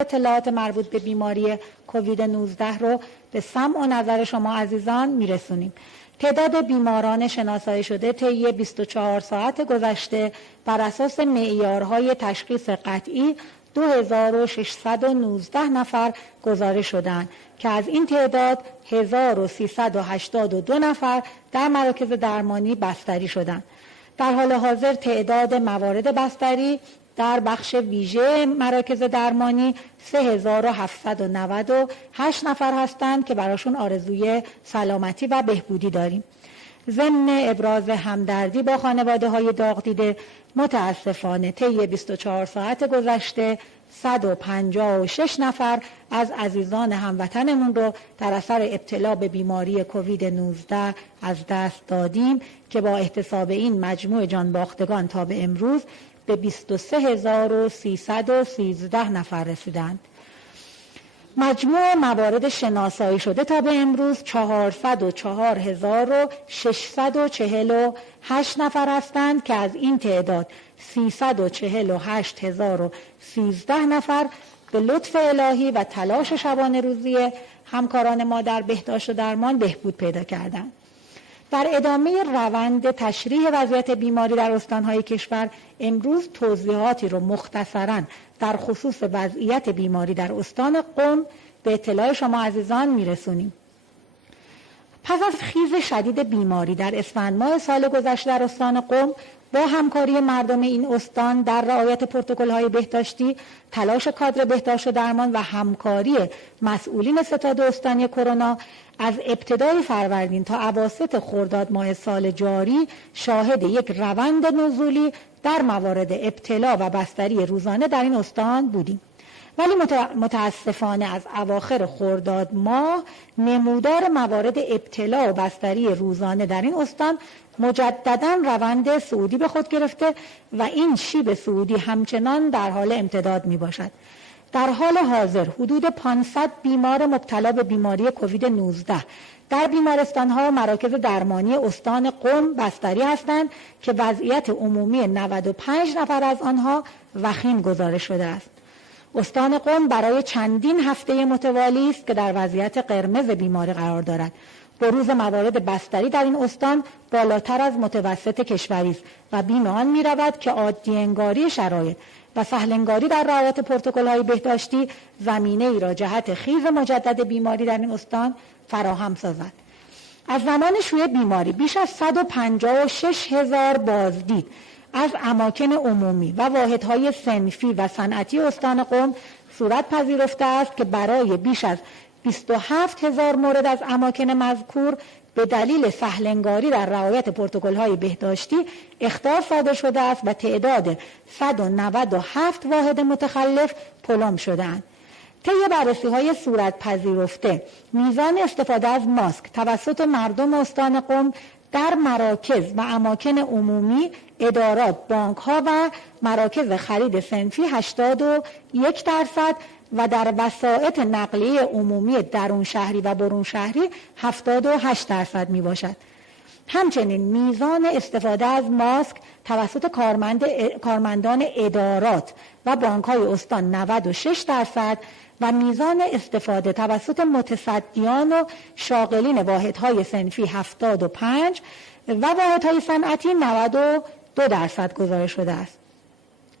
اطلاعات مربوط به بیماری کووید 19 رو به سمع و نظر شما عزیزان میرسونیم. تعداد بیماران شناسایی شده طی 24 ساعت گذشته بر اساس معیارهای تشخیص قطعی 2619 نفر گزارش شدند که از این تعداد 1382 نفر در مراکز درمانی بستری شدند. در حال حاضر تعداد موارد بستری در بخش ویژه مراکز درمانی 3798 نفر هستند که براشون آرزوی سلامتی و بهبودی داریم. ضمن ابراز همدردی با خانواده های داغ دیده، متاسفانه طی 24 ساعت گذشته 156 نفر از عزیزان هموطنمون رو در اثر ابتلا به بیماری کووید 19 از دست دادیم که با احتساب این مجموع جانباختگان تا به امروز به 23313 نفر رسیدند. مجموع موارد شناسایی شده تا به امروز 404648 نفر هستند که از این تعداد 348013 نفر به لطف الهی و تلاش شبانه روزی همکاران ما در بهداشت و درمان بهبود پیدا کردند. در ادامه روند تشریح وضعیت بیماری در استانهای کشور امروز توضیحاتی رو مختصراً در خصوص وضعیت بیماری در استان قم به اطلاع شما عزیزان میرسونیم. پس از خیز شدید بیماری در اسفند ماه سال گذشته در استان قم، با همکاری مردم این استان در رعایت پروتکل‌های بهداشتی، تلاش کادر بهداشت و درمان و همکاری مسئولین ستاد استانی کرونا، از ابتدای فروردین تا اواسط خرداد ماه سال جاری شاهد یک روند نزولی در موارد ابتلا و بستری روزانه در این استان بودیم. ولی متاسفانه از اواخر خرداد ماه نمودار موارد ابتلا و بستری روزانه در این استان مجددا روند صعودی به خود گرفته و این شیب صعودی همچنان در حال امتداد می باشد. در حال حاضر حدود 500 بیمار مبتلا به بیماری کووید 19 در بیمارستان‌ها و مراکز درمانی استان قم بستری هستند که وضعیت عمومی 95 نفر از آنها وخیم گزارش شده است. استان قم برای چندین هفته متوالی است که در وضعیت قرمز بیماری قرار دارد. بروز موارد بستری در این استان بالاتر از متوسط کشوری است و بیم آن می‌رود که عادی انگاری شرایط و سهل انگاری در رعایت پروتکل‌های بهداشتی زمینه ای را جهت خیز مجدد بیماری در این استان فراهم سازد. از زمان شیوع بیماری بیش از 156,000 بازدید از اماکن عمومی و واحدهای صنفی و صنعتی استان قم صورت پذیرفته است که برای بیش از 27,000 مورد از اماکن مذکور به دلیل سهل انگاری در رعایت پروتکل‌های بهداشتی اخطار صادر شده است و تعداد 197 واحد متخلف پلم شده‌اند. طی بررسی‌های صورت پذیرفته، میزان استفاده از ماسک توسط مردم استان قم در مراکز و اماکن عمومی، ادارات، بانک‌ها و مراکز خرید صنفی 81% و در وسائط نقلیه عمومی درون شهری و برون شهری 78% می باشد. همچنین میزان استفاده از ماسک توسط کارمندان ادارات و بانک‌های استان 96% و میزان استفاده توسط متصدیان و شاغلین واحدهای صنفی 75 و واحدهای صنعتی 92% گزارش شده است.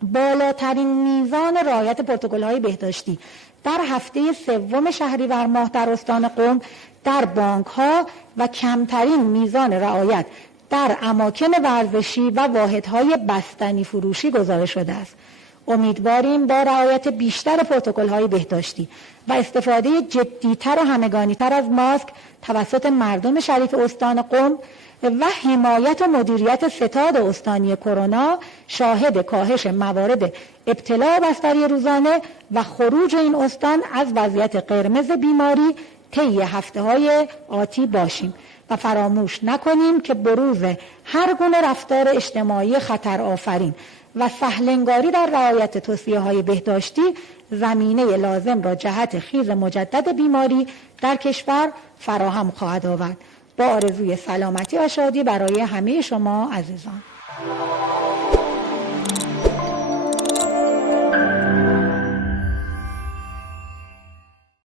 بالاترین میزان رعایت پروتکل‌های بهداشتی در هفته سوم شهریور ماه در استان قم در بانک‌ها و کمترین میزان رعایت در اماکن ورزشی و واحدهای بستنی فروشی گزارش شده است. امیدواریم با رعایت بیشتر پروتکل‌های بهداشتی و استفاده جدی‌تر و همگانی‌تر از ماسک توسط مردم شریف استان قم و حمایت و مدیریت ستاد استانی کرونا شاهد کاهش موارد ابتلا و بستری روزانه و خروج این استان از وضعیت قرمز بیماری طی هفته‌های آتی باشیم و فراموش نکنیم که بروز هر گونه رفتار اجتماعی خطرآفرین و سهل انگاری در رعایت توصیه‌های بهداشتی زمینه لازم را جهت خیز مجدد بیماری در کشور فراهم خواهد آورد. با آرزوی سلامتی و شادی برای همه شما عزیزان.